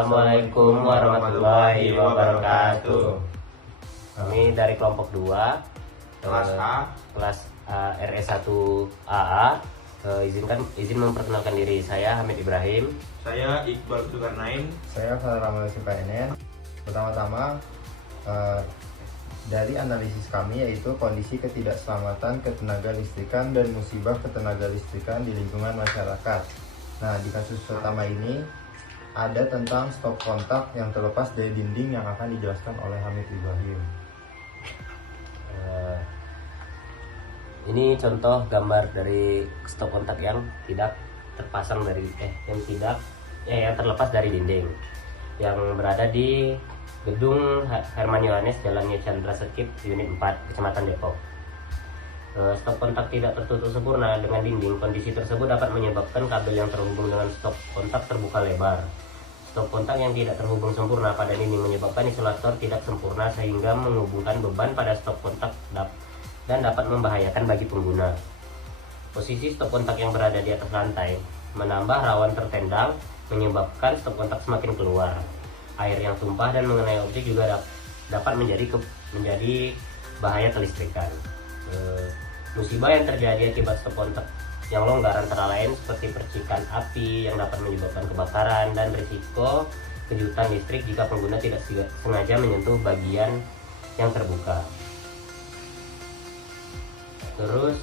Assalamualaikum warahmatullahi wabarakatuh. Kami dari kelompok 2 kelas A, kelas RS1 AA. Izin memperkenalkan diri. Saya Hamid Ibrahim. saya Iqbal Zulkarnain. Saya Farah Malaysia PNN. Pertama-tama dari analisis kami yaitu kondisi ketidakselamatan ketenaga listrikan dan musibah ketenaga listrikan di lingkungan masyarakat. Nah, di kasus pertama ini ada tentang stop kontak yang terlepas dari dinding yang akan dijelaskan oleh Hamid Ibrahim. Ini contoh gambar dari stop kontak yang tidak terpasang dari yang terlepas dari dinding yang berada di Gedung Herman Yohanes, Jalan Chandra Sekip, Unit 4, Kecamatan Depok. Stop kontak tidak tertutup sempurna dengan dinding. Kondisi tersebut dapat menyebabkan kabel yang terhubung dengan stop kontak terbuka lebar. Stop kontak yang tidak terhubung sempurna pada dinding menyebabkan isolator tidak sempurna sehingga menghubungkan beban pada stop kontak dan dapat membahayakan bagi pengguna. Posisi stop kontak yang berada di atas lantai menambah rawan tertendang, menyebabkan stop kontak semakin keluar. Air yang tumpah dan mengenai objek juga dapat menjadi bahaya kelistrikan. Musibah yang terjadi akibat stop kontak yang longgar antara lain seperti percikan api yang dapat menyebabkan kebakaran dan risiko kejutan listrik jika pengguna tidak sengaja menyentuh bagian yang terbuka. Terus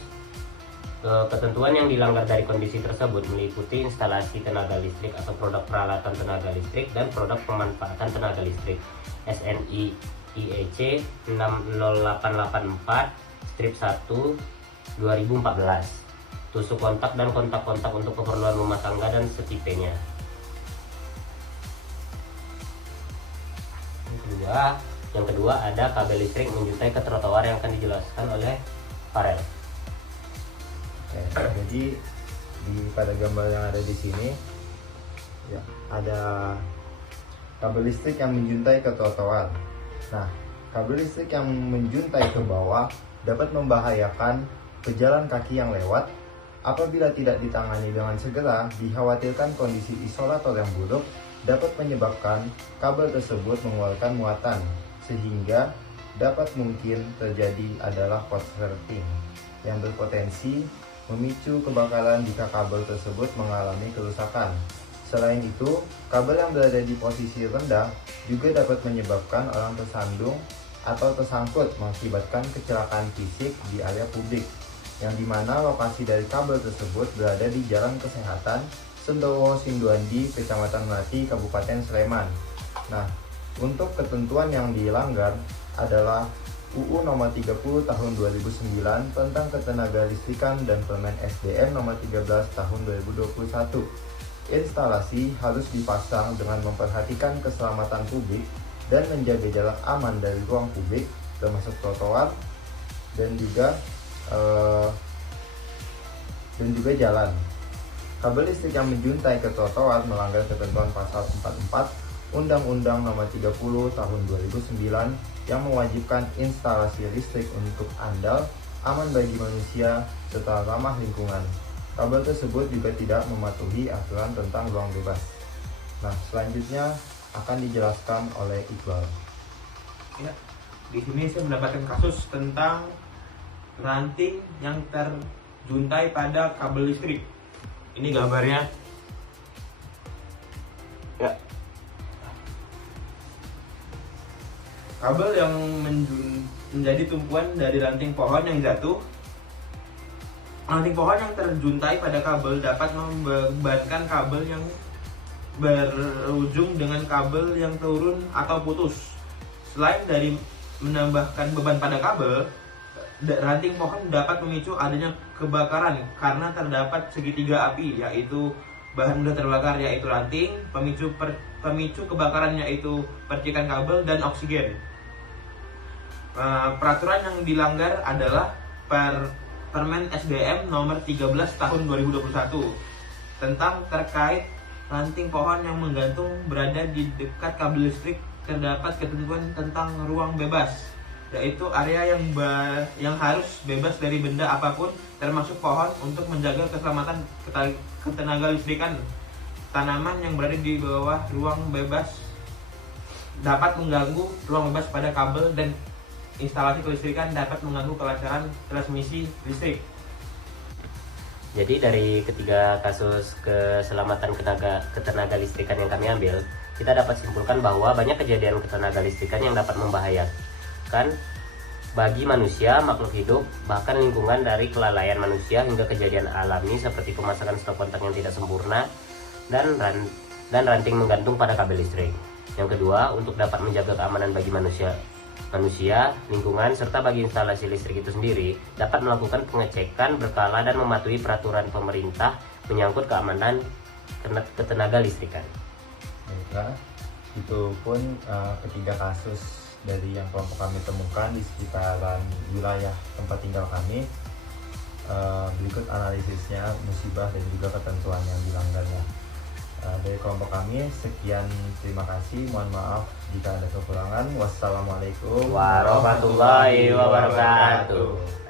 ketentuan yang dilanggar dari kondisi tersebut meliputi instalasi tenaga listrik atau produk peralatan tenaga listrik dan produk pemanfaatan tenaga listrik SNI IEC 60884/1 2014, tusuk kontak dan kontak-kontak untuk keperluan rumah tangga dan setipenya. Yang kedua ada kabel listrik menjuntai ke trotoar yang akan dijelaskan oleh Farel. Oke, jadi pada gambar yang ada di sini ya, ada kabel listrik yang menjuntai ke trotoar. Nah, kabel listrik yang menjuntai ke bawah dapat membahayakan pejalan kaki yang lewat. Apabila tidak ditangani dengan segera, dikhawatirkan kondisi isolator yang buruk dapat menyebabkan kabel tersebut mengeluarkan muatan, sehingga dapat mungkin terjadi adalah korsleting yang berpotensi memicu kebakaran jika kabel tersebut mengalami kerusakan. Selain itu, kabel yang berada di posisi rendah juga dapat menyebabkan orang tersandung atau tersangkut mengakibatkan kecelakaan fisik di area publik, yang dimana lokasi dari kabel tersebut berada di Jalan Kesehatan Sendowo Sinduandi, Kecamatan Melati, Kabupaten Sleman. Nah, untuk ketentuan yang dilanggar adalah UU nomor 30 tahun 2009 tentang ketenaga listrikan dan Permen SDM nomor 13 tahun 2021. Instalasi harus dipasang dengan memperhatikan keselamatan publik dan menjaga jarak aman dari ruang publik termasuk trotoar dan juga jalan. Kabel listrik yang menjuntai ke trotoar melanggar ketentuan pasal 44 Undang-Undang nomor 30 tahun 2009 yang mewajibkan instalasi listrik untuk andal, aman bagi manusia, serta ramah lingkungan. Kabel tersebut juga tidak mematuhi aturan tentang ruang bebas. Nah, selanjutnya akan dijelaskan oleh Iqbal. Ya, di sini saya mendapatkan kasus tentang ranting yang terjuntai pada kabel listrik. Ini gambarnya. Ya. Kabel yang menjadi tumpuan dari ranting pohon yang jatuh. Ranting pohon yang terjuntai pada kabel dapat membebankan kabel yang berujung dengan kabel yang turun atau putus. Selain dari menambahkan beban pada kabel, ranting pohon dapat memicu adanya kebakaran karena terdapat segitiga api, yaitu bahan mudah terbakar yaitu ranting, pemicu kebakaran yaitu percikan kabel dan oksigen. Peraturan yang dilanggar adalah Permen SDM nomor 13 tahun 2021 tentang terkait ranting pohon yang menggantung berada di dekat kabel listrik. Terdapat ketentuan tentang ruang bebas, yaitu area yang harus bebas dari benda apapun termasuk pohon untuk menjaga keselamatan ketenaga listrikan. tanaman yang berada di bawah ruang bebas dapat mengganggu ruang bebas pada kabel, dan instalasi kelistrikan dapat mengganggu kelancaran transmisi listrik. Jadi dari ketiga kasus keselamatan ketenaga listrikan yang kami ambil, kita dapat simpulkan bahwa banyak kejadian ketenaga listrikan yang dapat membahayakan bagi manusia, makhluk hidup, bahkan lingkungan, dari kelalaian manusia hingga kejadian alami seperti pemasangan stop kontak yang tidak sempurna dan ranting menggantung pada kabel listrik. Yang kedua, untuk dapat menjaga keamanan bagi manusia, lingkungan, serta bagi instalasi listrik itu sendiri, dapat melakukan pengecekan berkala dan mematuhi peraturan pemerintah menyangkut keamanan ketenaga listrikan. Baiklah, itu pun ketiga kasus dari yang kelompok kami temukan di sekitaran wilayah tempat tinggal kami. Berikut analisisnya, musibah dan juga ketentuan yang dilanggarnya. Dari kelompok kami, sekian, terima kasih, mohon maaf jika ada kekurangan. Wassalamualaikum Warahmatullahi wabarakatuh.